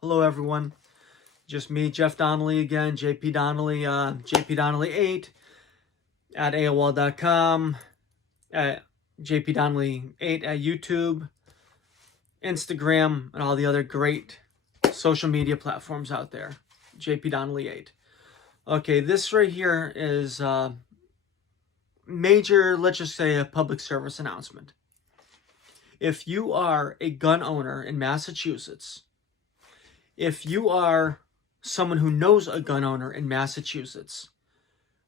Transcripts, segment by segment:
Hello, everyone. Just me, Jeff Donnelly again, JP Donnelly, JP Donnelly 8 at AOL.com, at JP Donnelly 8 at YouTube, Instagram, and all the other great social media platforms out there. JP Donnelly 8. Okay, this right here is major, let's just say, a public service announcement. If you are a gun owner in Massachusetts, if you are someone who knows a gun owner in Massachusetts,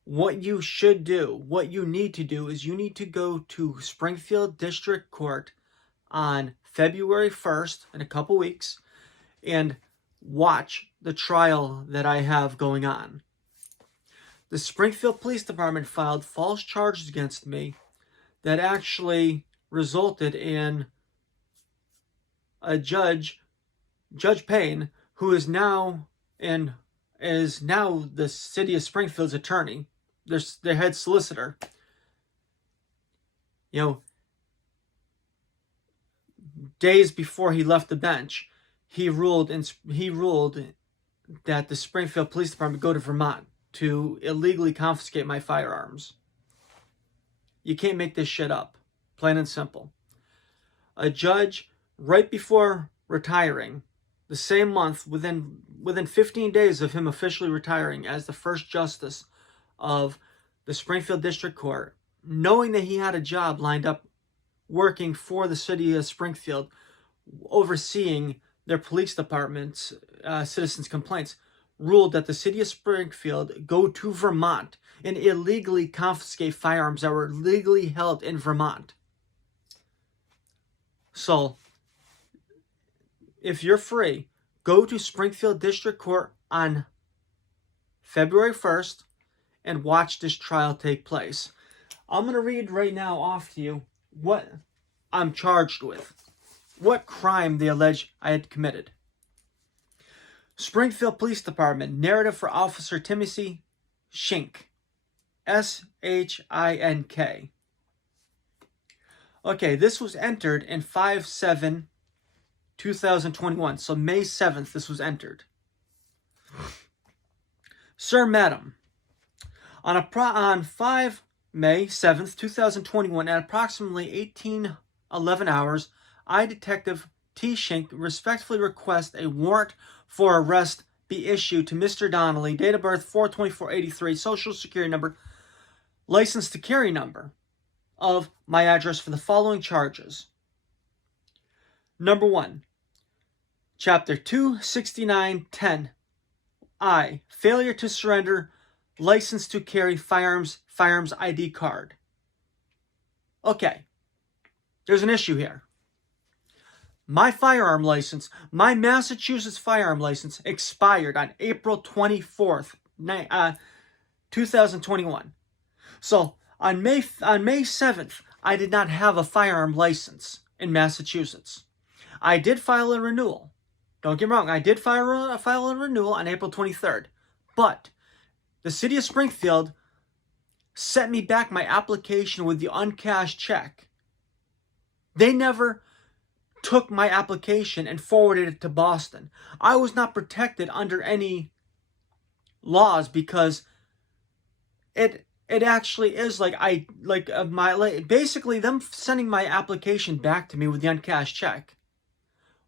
what you should do, what you need to do is you need to go to Springfield District Court on February 1st in a couple weeks and watch the trial that I have going on. The Springfield Police Department filed false charges against me that actually resulted in a Judge Payne, who is now the city of Springfield's attorney, their head solicitor. Days before he left the bench, he ruled that the Springfield Police Department go to Vermont to illegally confiscate my firearms. You can't make this shit up, plain and simple. A judge, right before retiring, the same month, within 15 days of him officially retiring as the first justice of the Springfield District Court, knowing that he had a job lined up working for the city of Springfield, overseeing their police department's citizens' complaints, ruled that the city of Springfield go to Vermont and illegally confiscate firearms that were legally held in Vermont. So, if you're free, go to Springfield District Court on February 1st and watch this trial take place. I'm going to read right now off to you what I'm charged with, what crime they allege I had committed. Springfield Police Department, narrative for Officer Timothy Shink, Shink. Okay, this was entered in 5/7/2021, so May 7th this was entered. Sir, Madam, on 5 May 7th, 2021, at approximately 18:11 hours, I, Detective T. Shink, respectfully request a warrant for arrest be issued to Mr. Donnelly, date of birth 4/24/83, social security number, license to carry number, of my address for the following charges. Number 1, Chapter 26910, I, failure to surrender license to carry firearms ID card. Okay, there's an issue here. My firearm license, my Massachusetts firearm license, expired on April 24th, 2021. So on May 7th, I did not have a firearm license in Massachusetts. I did file a renewal. Don't get me wrong, I did file a renewal on April 23rd. But the city of Springfield sent me back my application with the uncashed check. They never took my application and forwarded it to Boston. I was not protected under any laws because it actually is basically them sending my application back to me with the uncashed check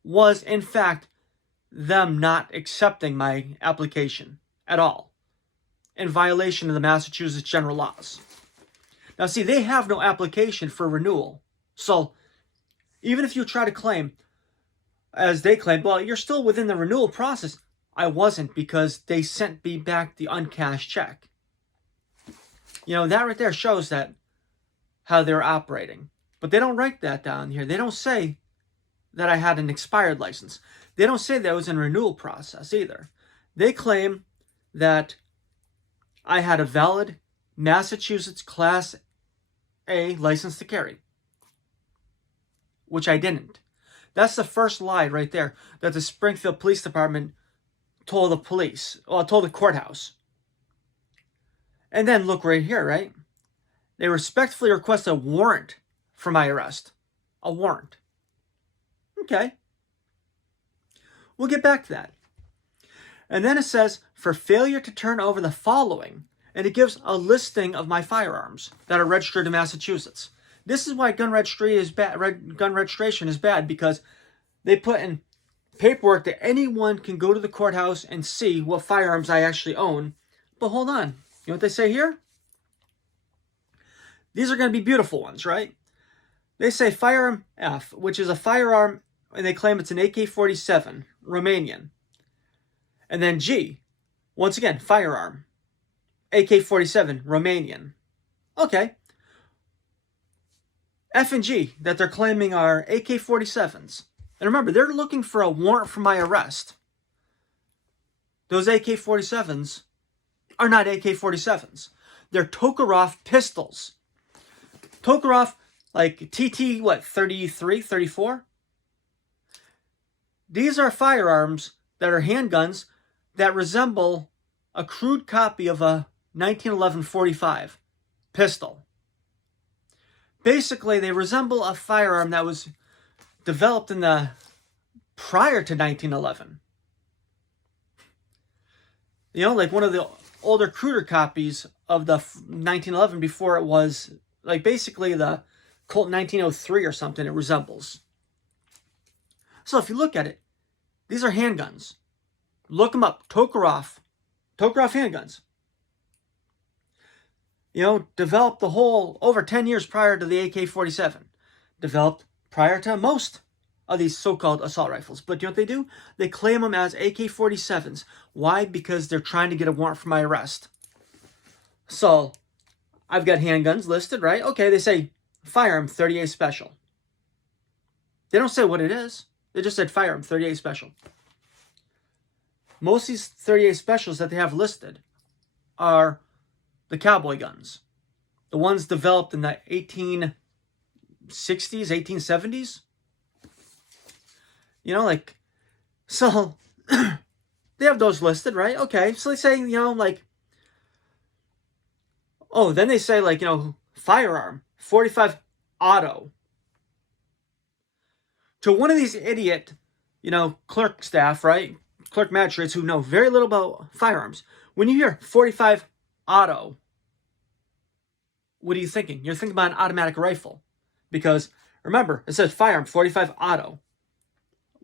was in fact them not accepting my application at all, in violation of the Massachusetts general laws. Now see, they have no application for renewal. So even if you try to claim, as they claim, well, you're still within the renewal process, I wasn't, because they sent me back the uncashed check. That right there shows that how they're operating. But they don't write that down here. They don't say that I had an expired license. They don't say that I was in renewal process either. They claim that I had a valid Massachusetts Class A license to carry, which I didn't. That's the first lie right there that the Springfield Police Department told the courthouse. And then look right here, right? They respectfully request a warrant for my arrest. A warrant. Okay. We'll get back to that. And then it says, for failure to turn over the following. And it gives a listing of my firearms that are registered in Massachusetts. This is why gun registration is bad, because they put in paperwork that anyone can go to the courthouse and see what firearms I actually own. But hold on. You know what they say here? These are going to be beautiful ones, right? They say firearm F, which is a firearm, and they claim it's an AK-47, Romanian. And then G, once again, firearm, AK-47, Romanian. Okay. F and G that they're claiming are AK-47s. And remember, they're looking for a warrant for my arrest. Those AK-47s are not AK-47s. They're Tokarev pistols. Tokarev, like TT, what, 33, 34? These are firearms that are handguns that resemble a crude copy of a 1911 45 pistol. Basically, they resemble a firearm that was developed in the prior to 1911. You know, like one of the older, cruder copies of the 1911 before it was, like basically the Colt 1903 or something, it resembles. So if you look at it, these are handguns. Look them up. Tokarev handguns. You know, developed the whole, over 10 years prior to the AK-47. Developed prior to most of these so-called assault rifles. But you know what they do? They claim them as AK-47s. Why? Because they're trying to get a warrant for my arrest. So, I've got handguns listed, right? Okay, they say firearm 38 special. They don't say what it is. They just said firearm 38 special. Most of these 38 specials that they have listed are the cowboy guns. The ones developed in the 1860s, 1870s. You know, like, so they have those listed, right? Okay, so they say, you know, like, oh, then they say, like, you know, firearm, 45 auto. To one of these idiot, you know, clerk staff, right? Clerk magistrates who know very little about firearms. When you hear 45 auto, what are you thinking? You're thinking about an automatic rifle. Because, remember, it says firearm, 45 auto.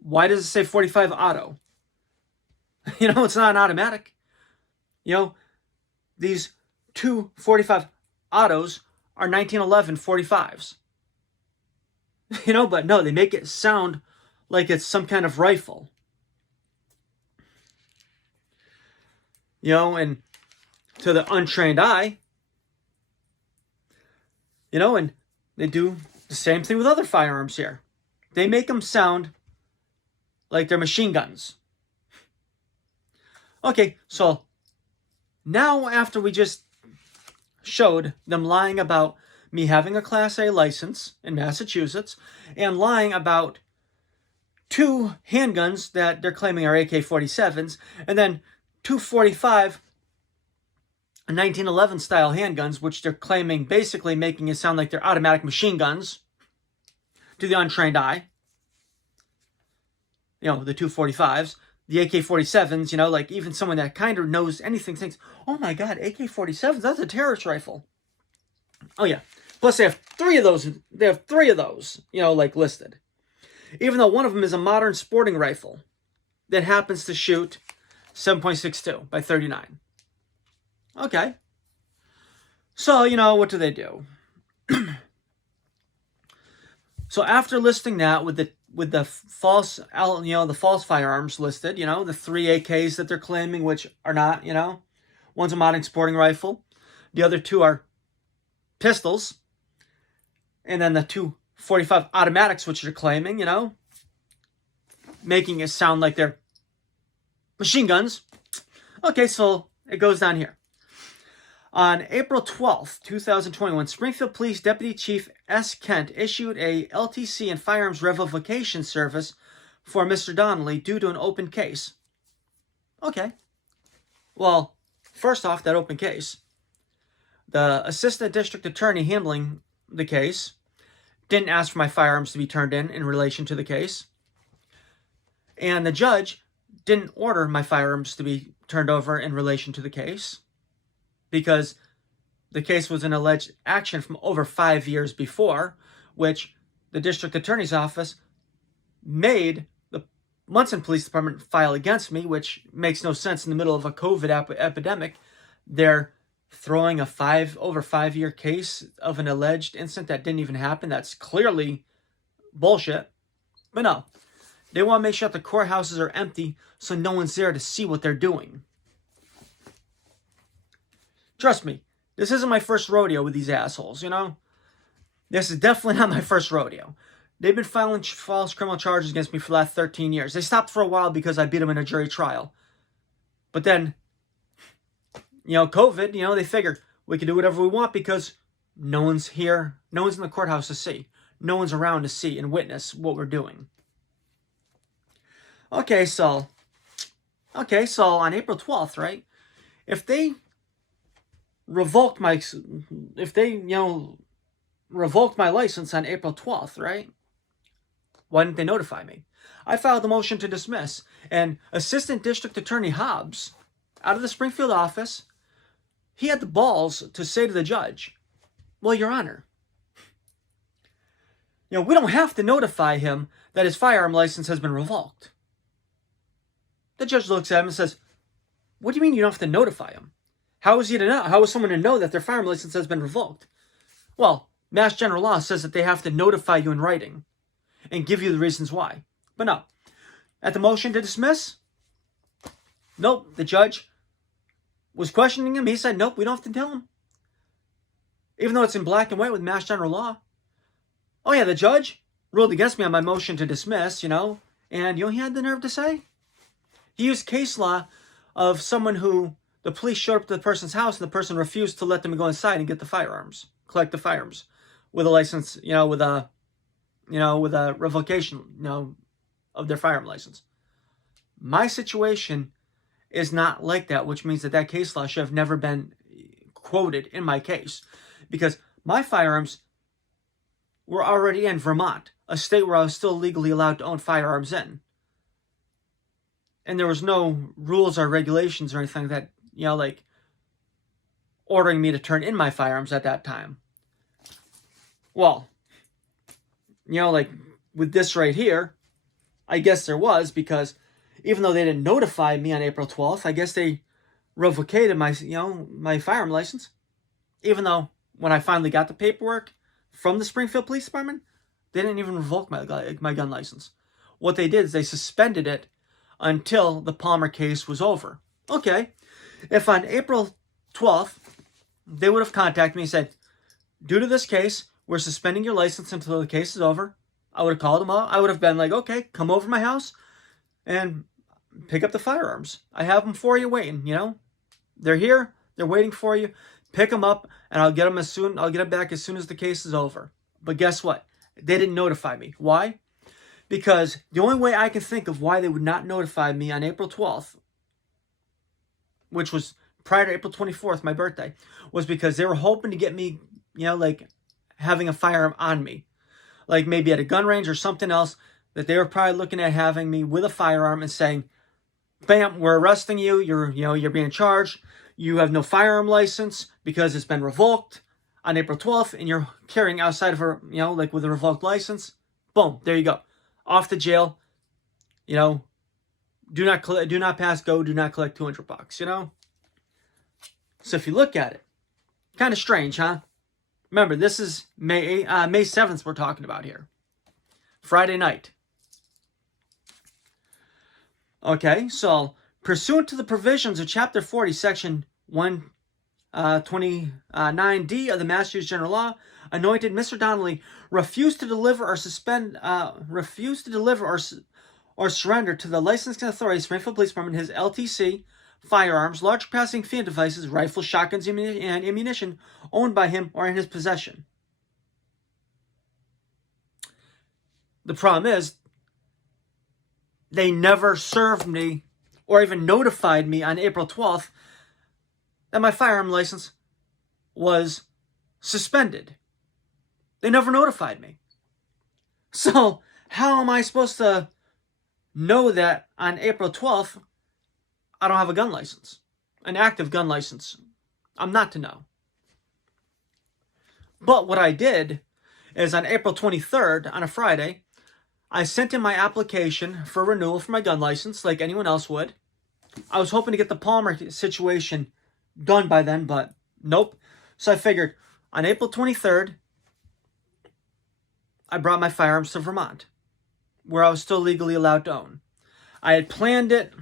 Why does it say 45 auto? You know, it's not an automatic. You know, these two 45 autos are 1911 45s. You know, but no, they make it sound like it's some kind of rifle. You know, and to the untrained eye, you know, and they do the same thing with other firearms here. They make them sound like they're machine guns. Okay, so now after we just showed them lying about me having a Class A license in Massachusetts and lying about two handguns that they're claiming are AK-47s and then two 45 1911 style handguns, which they're claiming basically making it sound like they're automatic machine guns to the untrained eye. You know, the 245s, the AK-47s, you know, like even someone that kind of knows anything thinks, oh my God, AK-47s, that's a terrorist rifle. Oh yeah. Plus they have three of those, you know, like listed. Even though one of them is a modern sporting rifle that happens to shoot 7.62 by 39. Okay. So, you know, what do they do? So after listing that with the false, you know, the false firearms listed, you know, the 3 AKs that they're claiming, which are not, you know, one's a modern sporting rifle, the other two are pistols, and then the two 45 automatics, which they're claiming, you know, making it sound like they're machine guns. Okay, so it goes down here. On April 12th, 2021, Springfield Police Deputy Chief S. Kent issued a LTC and firearms revocation service for Mr. Donnelly due to an open case. Okay. Well, first off, that open case, the Assistant District Attorney handling the case didn't ask for my firearms to be turned in relation to the case. And the judge didn't order my firearms to be turned over in relation to the case because the case was an alleged action from over 5 years before, which the district attorney's office made the Munson Police Department file against me, which makes no sense in the middle of a COVID epidemic. They're throwing a over 5 year case of an alleged incident that didn't even happen. That's clearly bullshit. But no, they want to make sure that the courthouses are empty so no one's there to see what they're doing. Trust me, this isn't my first rodeo with these assholes, you know? This is definitely not my first rodeo. They've been filing false criminal charges against me for the last 13 years. They stopped for a while because I beat them in a jury trial. But then, COVID, they figured we could do whatever we want because no one's here. No one's in the courthouse to see. No one's around to see and witness what we're doing. Okay, so on April 12th, right? If they revoked my license on April 12th, right? Why didn't they notify me? I filed a motion to dismiss, and Assistant District Attorney Hobbs, out of the Springfield office, he had the balls to say to the judge, well, Your Honor, we don't have to notify him that his firearm license has been revoked. The judge looks at him and says, what do you mean you don't have to notify him? How is he to know? How is someone to know that their firearm license has been revoked? Well, Mass General Law says that they have to notify you in writing and give you the reasons why. But no. At the motion to dismiss, nope, the judge was questioning him. He said, nope, we don't have to tell him. Even though it's in black and white with Mass General Law. Oh yeah, the judge ruled against me on my motion to dismiss, and he had the nerve to say? He used case law of someone who the police showed up to the person's house and the person refused to let them go inside and get the firearms, collect the firearms with a license, with a revocation, of their firearm license. My situation is not like that, which means that case law should have never been quoted in my case because my firearms were already in Vermont, a state where I was still legally allowed to own firearms in. And there was no rules or regulations or anything that, like ordering me to turn in my firearms at that time. Well, like with this right here, I guess there was, because even though they didn't notify me on April 12th, I guess they revocated my firearm license. Even though when I finally got the paperwork from the Springfield Police Department, they didn't even revoke my gun license. What they did is they suspended it until the Palmer case was over. Okay, if on April 12th, they would have contacted me and said, due to this case, we're suspending your license until the case is over, I would have called them out. I would have been like, okay, come over to my house and pick up the firearms. I have them for you waiting, They're here, they're waiting for you. Pick them up, and I'll get them back as soon as the case is over. But guess what? They didn't notify me. Why? Because the only way I can think of why they would not notify me on April 12th, which was prior to April 24th, my birthday, was because they were hoping to get me, having a firearm on me. Like maybe at a gun range or something else, that they were probably looking at having me with a firearm and saying, bam, we're arresting you, you're being charged, you have no firearm license because it's been revoked on April 12th, and you're carrying outside of her, with a revoked license. Boom, there you go. Off to jail, do not pass go, do not collect $200, So if you look at it, kind of strange, huh? Remember, this is May 7th we're talking about here. Friday night. Okay, so pursuant to the provisions of Chapter 40, Section 129D of the Massachusetts General Law, anointed Mr. Donnelly refused to deliver or surrender to the licensing authority, Springfield Police Department, his LTC, firearms, large capacity field devices, rifles, shotguns, and ammunition owned by him or in his possession. The problem is, they never served me or even notified me on April 12th that my firearm license was suspended. They never notified me. So how am I supposed to know that on April 12th, I don't have a gun license, an active gun license. I'm not to know. But what I did is on April 23rd, on a Friday, I sent in my application for renewal for my gun license like anyone else would. I was hoping to get the Palmer situation done by then, but nope. So I figured on April 23rd, I brought my firearms to Vermont, where I was still legally allowed to own. I had planned it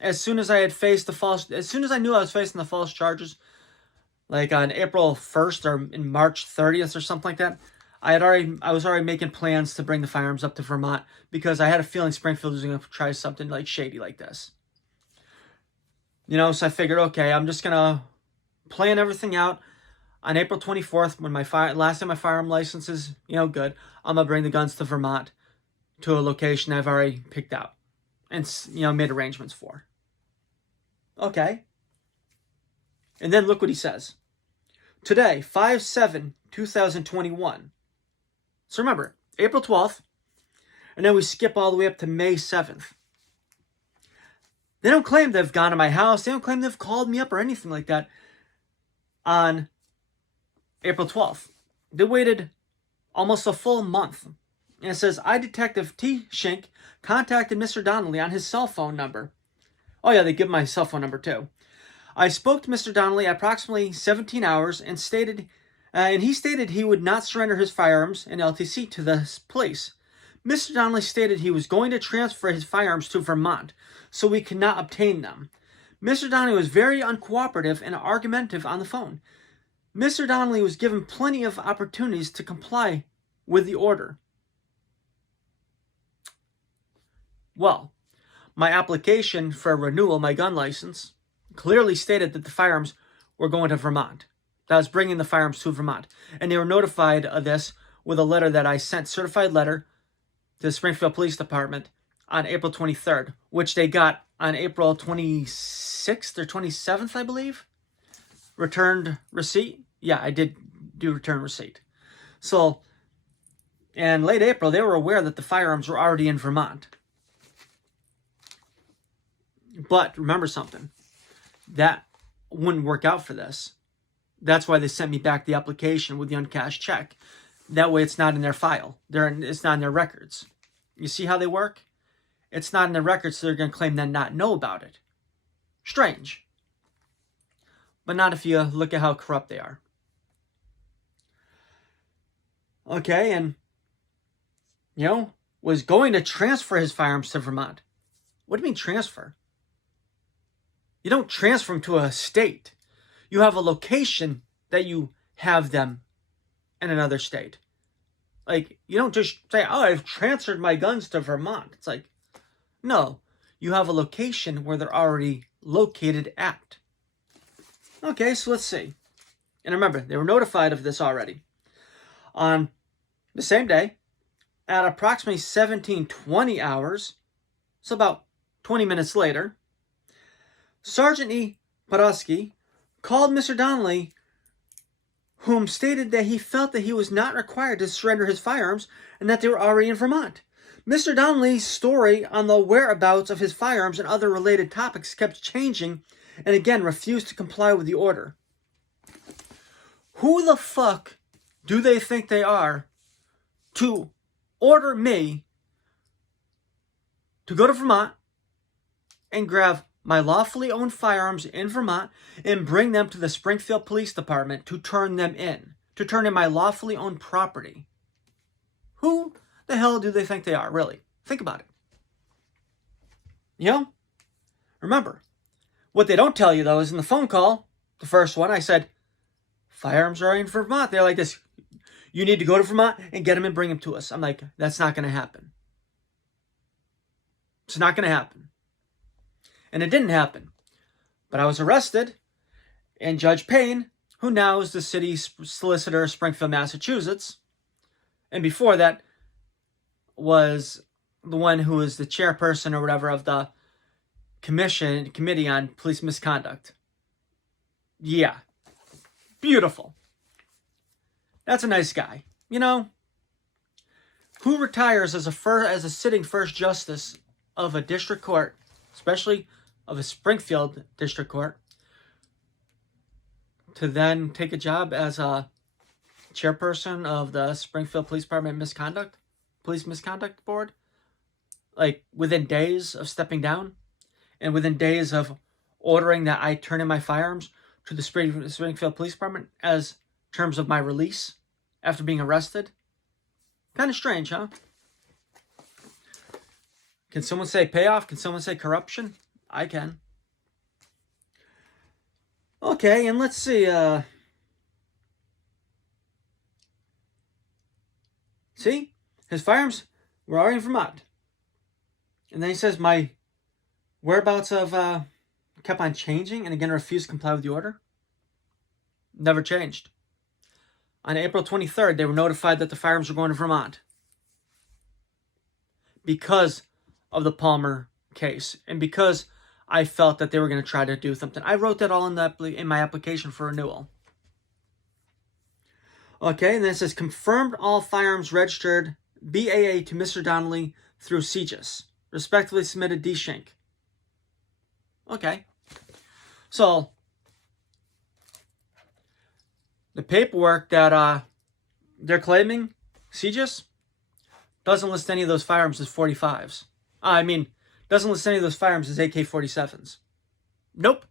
as soon as I had faced as soon as I knew I was facing the false charges, like on April 1st or in March 30th or something like that. I was already making plans to bring the firearms up to Vermont because I had a feeling Springfield was going to try something like shady like this. So I figured, okay, I'm just going to plan everything out. On April 24th, when last time my firearm license is, good, I'm going to bring the guns to Vermont to a location I've already picked out and, made arrangements for. Okay. And then look what he says. Today, 5/7/2021. So remember, April 12th, and then we skip all the way up to May 7th. They don't claim they've gone to my house. They don't claim they've called me up or anything like that on April 12th. They waited almost a full month. And it says, I, Detective T. Shink, contacted Mr. Donnelly on his cell phone number. Oh yeah, they give my cell phone number too. I spoke to Mr. Donnelly at approximately 17 hours and he stated he would not surrender his firearms and LTC to the police. Mr. Donnelly stated he was going to transfer his firearms to Vermont, so we could not obtain them. Mr. Donnelly was very uncooperative and argumentative on the phone. Mr. Donnelly was given plenty of opportunities to comply with the order. Well, my application for renewal, my gun license, clearly stated that the firearms were going to Vermont. That I was bringing the firearms to Vermont. And they were notified of this with a letter that I sent, certified letter, to the Springfield Police Department on April 23rd, which they got on April 26th or 27th, I believe. Returned receipt. Yeah, I did do return receipt. So, in late April, they were aware that the firearms were already in Vermont. But remember something. That wouldn't work out for this. That's why they sent me back the application with the uncashed check. That way it's not in their file. It's not in their records. You see how they work? It's not in their records, so they're going to claim they not know about it. Strange. But not if you look at how corrupt they are. Okay, and, was going to transfer his firearms to Vermont. What do you mean transfer? You don't transfer them to a state. You have a location that you have them in another state. Like, you don't just say, oh, I've transferred my guns to Vermont. It's like, no, you have a location where they're already located at. Okay, so let's see. And remember, they were notified of this already. On the same day, at approximately 17:20 hours, so about 20 minutes later, Sergeant E. Podolsky called Mr. Donnelly, whom stated that he felt that he was not required to surrender his firearms and that they were already in Vermont. Mr. Donnelly's story on the whereabouts of his firearms and other related topics kept changing and again refused to comply with the order. Who the fuck do they think they are to order me to go to Vermont and grab my lawfully owned firearms in Vermont and bring them to the Springfield Police Department to turn in my lawfully owned property? Who the hell do they think they are, really? Think about it. Remember, what they don't tell you, though, is in the phone call, the first one, I said, firearms are in Vermont. They're like this, you need to go to Vermont and get them and bring them to us. I'm like, that's not going to happen. It's not going to happen. And it didn't happen. But I was arrested, and Judge Payne, who now is the city solicitor of Springfield, Massachusetts, and before that was the one who was the chairperson or whatever of the committee on police misconduct. Yeah. Beautiful. That's a nice guy. Who retires as a sitting first justice of a district court, especially of a Springfield District Court, to then take a job as a chairperson of the Springfield Police Department Police Misconduct Board, like within days of stepping down and within days of ordering that I turn in my firearms to the Springfield Police Department as terms of my release after being arrested. Kind of strange, huh? Can someone say payoff? Can someone say corruption? I can. Okay, and let's see. See? His firearms were already in Vermont. And then he says my whereabouts of kept on changing and again refused to comply with the order. Never changed. On April 23rd, they were notified that the firearms were going to Vermont because of the Palmer case and because I felt that they were going to try to do something. I wrote that all in my application for renewal. Okay, and then it says, confirmed all firearms registered BAA to Mr. Donnelly through CJIS. Respectfully submitted, D. Schenck. Okay. So, the paperwork that they're claiming, CJIS, doesn't list any of those firearms as 45s. Doesn't list any of those firearms as AK-47s. Nope.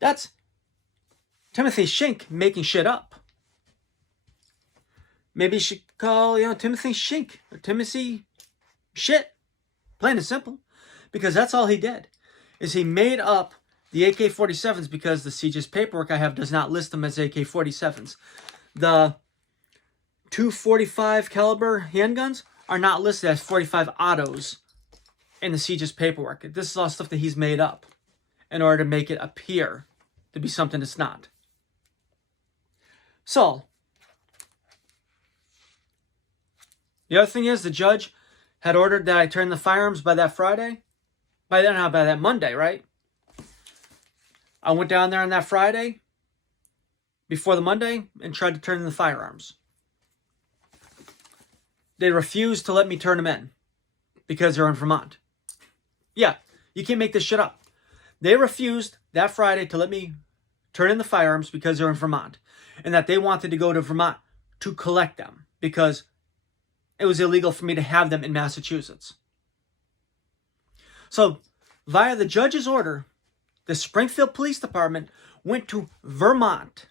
That's Timothy Schenck making shit up. Maybe you should call, Timothy Schenck or Timothy Shit. Plain and simple. Because that's all he did. Is he made up the AK-47s because the CJIS paperwork I have does not list them as AK-47s. The 245 caliber handguns are not listed as 45 autos in the CJIS paperwork. This is all stuff that he's made up in order to make it appear to be something it's not. So, the other thing is the judge had ordered that I turn the firearms by that Friday. By that Monday, right? I went down there on that Friday before the Monday and tried to turn in the firearms. They refused to let me turn them in because they're in Vermont. Yeah, you can't make this shit up. They refused that Friday to let me turn in the firearms because they're in Vermont. And that they wanted to go to Vermont to collect them because it was illegal for me to have them in Massachusetts. So, via the judge's order, the Springfield Police Department went to Vermont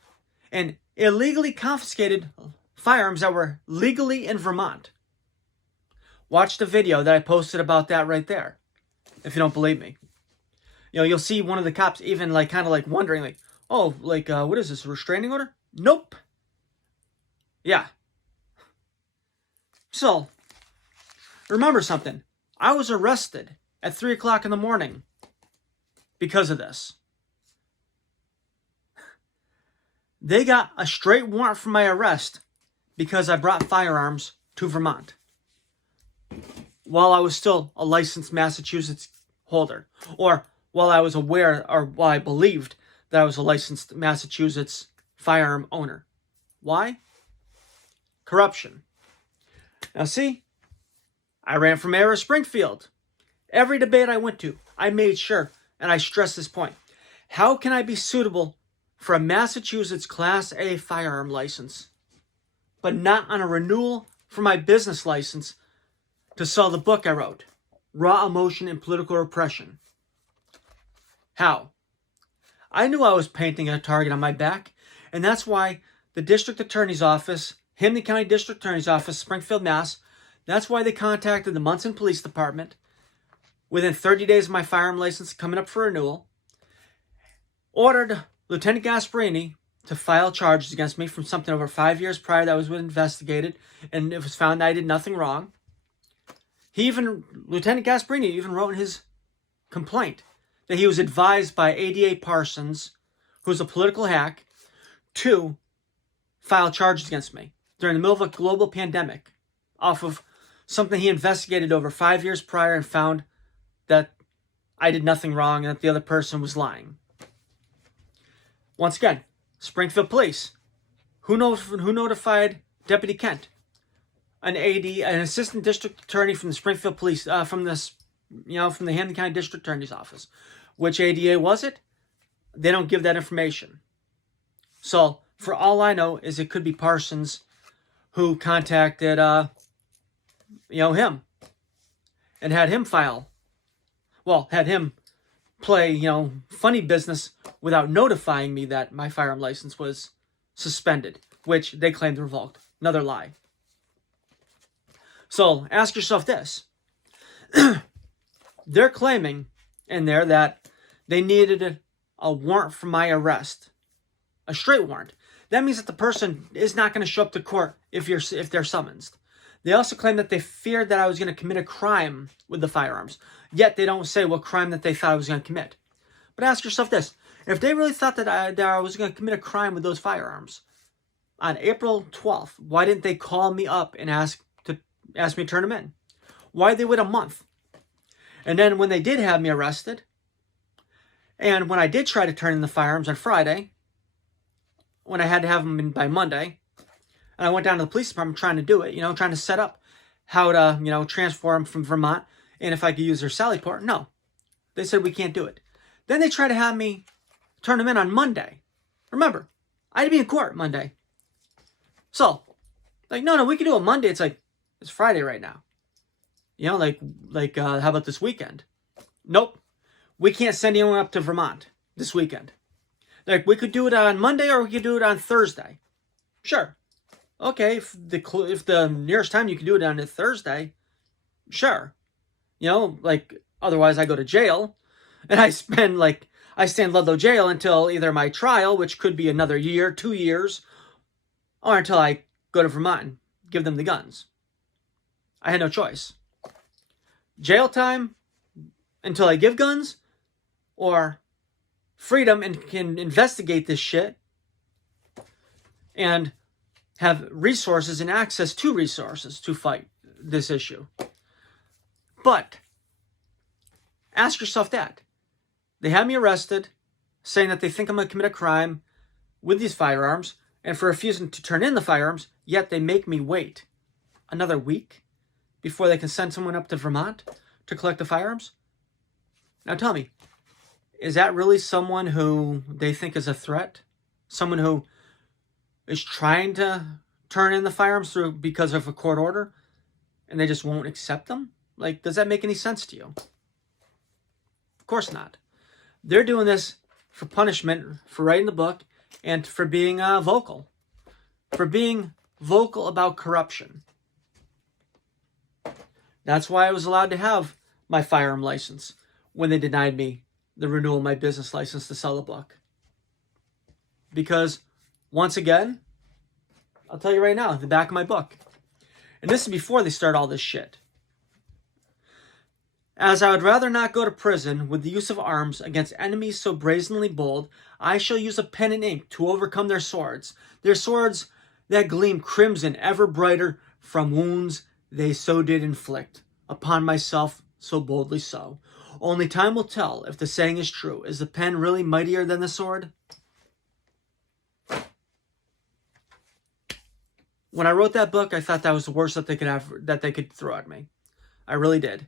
and illegally confiscated firearms that were legally in Vermont. Watch the video that I posted about that right there, if you don't believe me. You'll see one of the cops even wondering, what is this, a restraining order? Nope. Yeah. So, remember something. I was arrested at 3 o'clock in the morning because of this. They got a straight warrant for my arrest because I brought firearms to Vermont while I was still a licensed Massachusetts holder, or while I was aware, or while I believed that I was a licensed Massachusetts firearm owner. Why? Corruption. Now see, I ran for mayor of Springfield. Every debate I went to, I made sure, and I stress this point. How can I be suitable for a Massachusetts Class A firearm license, but not on a renewal for my business license to sell the book I wrote, Raw Emotion and Political Repression? How? I knew I was painting a target on my back, and that's why the district attorney's office, Hamden County District Attorney's Office, Springfield, Mass., that's why they contacted the Munson Police Department within 30 days of my firearm license coming up for renewal, ordered Lieutenant Gasparini to file charges against me from something over 5 years prior that was investigated, and it was found that I did nothing wrong. Lieutenant Gasparini even wrote in his complaint that he was advised by ADA Parsons, who's a political hack, to file charges against me during the middle of a global pandemic off of something he investigated over 5 years prior and found that I did nothing wrong and that the other person was lying. Once again, Springfield Police. Who notified Deputy Kent? An AD, an assistant district attorney from the Springfield Police, from the from the Hampden County District Attorney's Office. Which ADA was it? They don't give that information. So, for all I know, is it could be Parsons who contacted, him and had him had him play, funny business without notifying me that my firearm license was suspended, which they claimed revoked. Another lie. So, ask yourself this. They're claiming in there that they needed a warrant for my arrest. A straight warrant. That means that the person is not going to show up to court if they're summoned. They also claim that they feared that I was going to commit a crime with the firearms. Yet they don't say what crime that they thought I was going to commit. But ask yourself this. If they really thought that I was going to commit a crime with those firearms, on April 12th, why didn't they call me up and ask me to turn them in? Why did they wait a month? And then when they did have me arrested, and when I did try to turn in the firearms on Friday, when I had to have them in by Monday, and I went down to the police department trying to do it, trying to set up how to, transfer them from Vermont, and if I could use their Sally port. No. They said we can't do it. Then they tried to have me turn them in on Monday. Remember, I had to be in court Monday. So, no, we can do it Monday. It's it's Friday right now. How about this weekend? Nope. We can't send anyone up to Vermont this weekend. We could do it on Monday or we could do it on Thursday. Sure. Okay, if the nearest time you can do it on a Thursday, sure. Otherwise I go to jail and I stay in Ludlow jail until either my trial, which could be another year, 2 years, or until I go to Vermont and give them the guns. I had no choice. Jail time until I give guns, or freedom and can investigate this shit and have resources and access to resources to fight this issue. But ask yourself that. They have me arrested, saying that they think I'm going to commit a crime with these firearms, and for refusing to turn in the firearms, yet they make me wait another week before they can send someone up to Vermont to collect the firearms? Now tell me, is that really someone who they think is a threat? Someone who is trying to turn in the firearms because of a court order and they just won't accept them? Does that make any sense to you? Of course not. They're doing this for punishment, for writing the book, and for being vocal. For being vocal about corruption. That's why I was allowed to have my firearm license when they denied me the renewal of my business license to sell a book. Because, once again, I'll tell you right now, the back of my book. And this is before they start all this shit. As I would rather not go to prison with the use of arms against enemies so brazenly bold, I shall use a pen and ink to overcome their swords that gleam crimson ever brighter from wounds they so did inflict upon myself so boldly so. Only time will tell if the saying is true. Is the pen really mightier than the sword? When I wrote that book, I thought that was the worst that they could throw at me. I really did.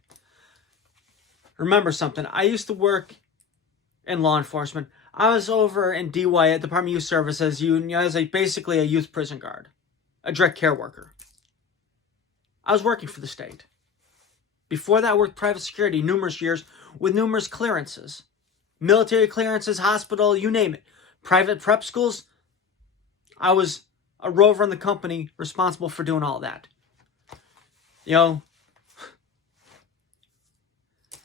Remember something. I used to work in law enforcement. I was over in DY at Department of Youth Services, as basically a youth prison guard, a direct care worker. I was working for the state. Before that, I worked private security numerous years with numerous clearances. Military clearances, hospital, you name it. Private prep schools. I was a rover in the company responsible for doing all that. I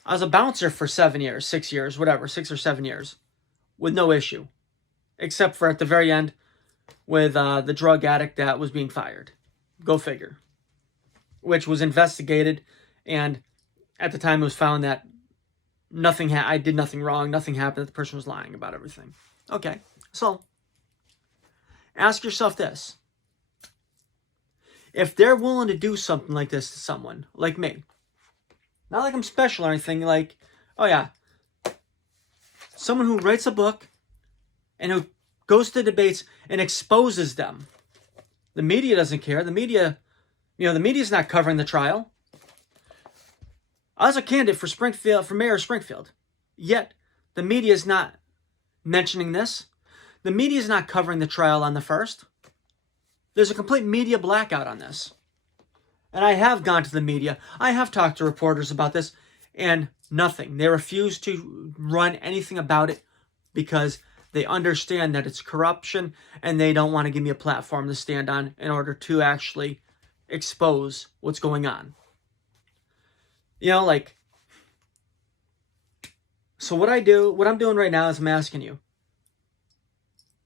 was a bouncer for 7 years, 6 years, whatever, 6 or 7 years, with no issue. Except for at the very end with the drug addict that was being fired. Go figure. Which was investigated, and at the time it was found that I did nothing wrong, nothing happened, that the person was lying about everything. Okay, so ask yourself this. If they're willing to do something like this to someone, like me, not like I'm special or anything, someone who writes a book and who goes to debates and exposes them. The media doesn't care. The media's not covering the trial. I was a candidate for mayor of Springfield. Yet, the media is not mentioning this. The media is not covering the trial on the 1st. There's a complete media blackout on this. And I have gone to the media. I have talked to reporters about this, and nothing. They refuse to run anything about it because they understand that it's corruption, and they don't want to give me a platform to stand on in order to actually expose what's going on. So what I'm doing right now is I'm asking you,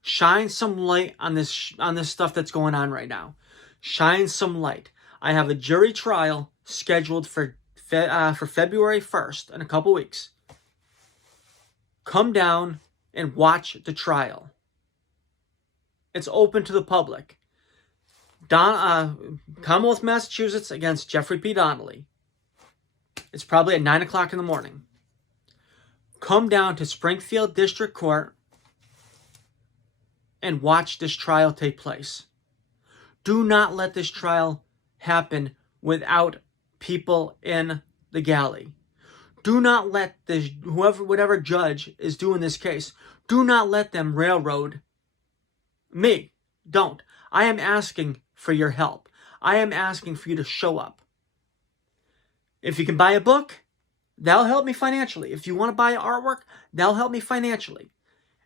shine some light on this stuff that's going on right now. Shine some light. I have a jury trial scheduled for February 1st in a couple weeks. Come down and watch the trial. It's open to the public. Commonwealth, Massachusetts against Jeffery P. Donnelly. It's probably at 9 o'clock in the morning. Come down to Springfield District Court and watch this trial take place. Do not let this trial happen without people in the galley. Do not let whatever judge is doing this case, do not let them railroad me. Don't. I am asking for your help. I am asking for you to show up. If you can buy a book, that'll help me financially. If you want to buy artwork, that'll help me financially.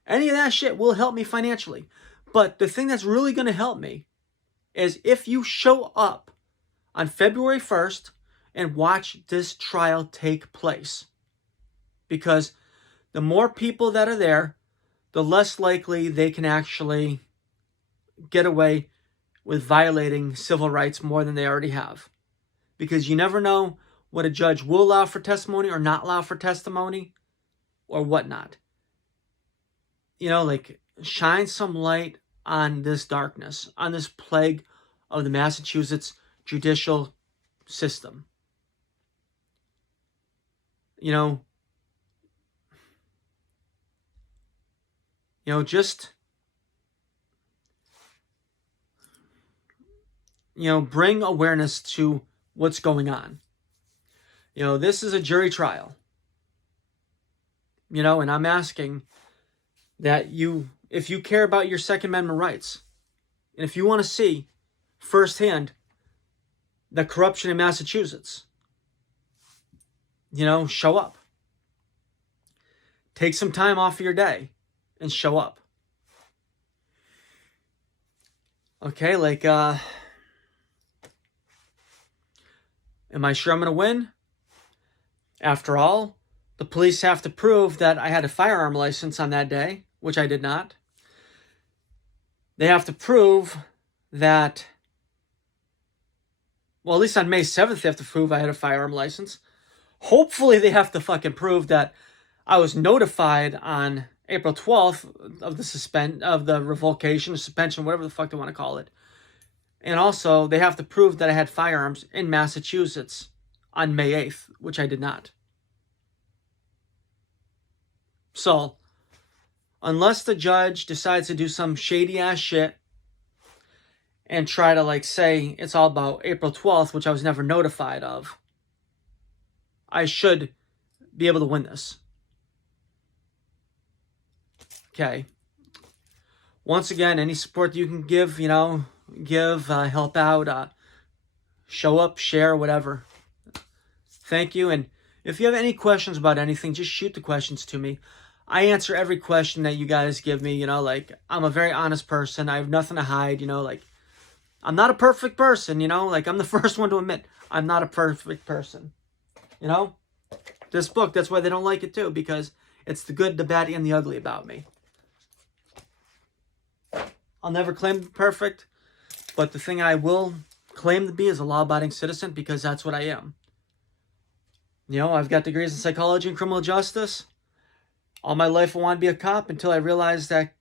Any of that shit will help me financially. But the thing that's really going to help me is if you show up on February 1st and watch this trial take place. Because the more people that are there, the less likely they can actually get away with violating civil rights more than they already have. Because you never know what a judge will allow for testimony or not allow for testimony or whatnot. Shine some light on this darkness, on this plague of the Massachusetts judicial system. Bring awareness to what's going on. This is a jury trial. And I'm asking that if you care about your Second Amendment rights, and if you want to see firsthand the corruption in Massachusetts, show up. Take some time off of your day and show up. Okay, am I sure I'm going to win? After all, the police have to prove that I had a firearm license on that day, which I did not. They have to prove that, well, at least on May 7th, they have to prove I had a firearm license. Hopefully, they have to fucking prove that I was notified on April 12th of the revocation, suspension, whatever the fuck they want to call it. And also, they have to prove that I had firearms in Massachusetts on May 8th, which I did not. So, unless the judge decides to do some shady-ass shit and try to, say it's all about April 12th, which I was never notified of, I should be able to win this. Okay. Once again, any support that you can give, help out, show up, share, whatever. Thank you. And if you have any questions about anything, just shoot the questions to me. I answer every question that you guys give me, I'm a very honest person. I have nothing to hide, I'm not a perfect person, I'm the first one to admit I'm not a perfect person. This book, that's why they don't like it too, because it's the good, the bad, and the ugly about me. I'll never claim to be perfect, but the thing I will claim to be is a law-abiding citizen, because that's what I am. I've got degrees in psychology and criminal justice. All my life I wanted to be a cop until I realized that,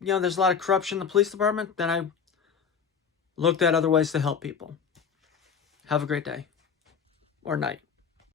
there's a lot of corruption in the police department. Then I looked at other ways to help people. Have a great day or night.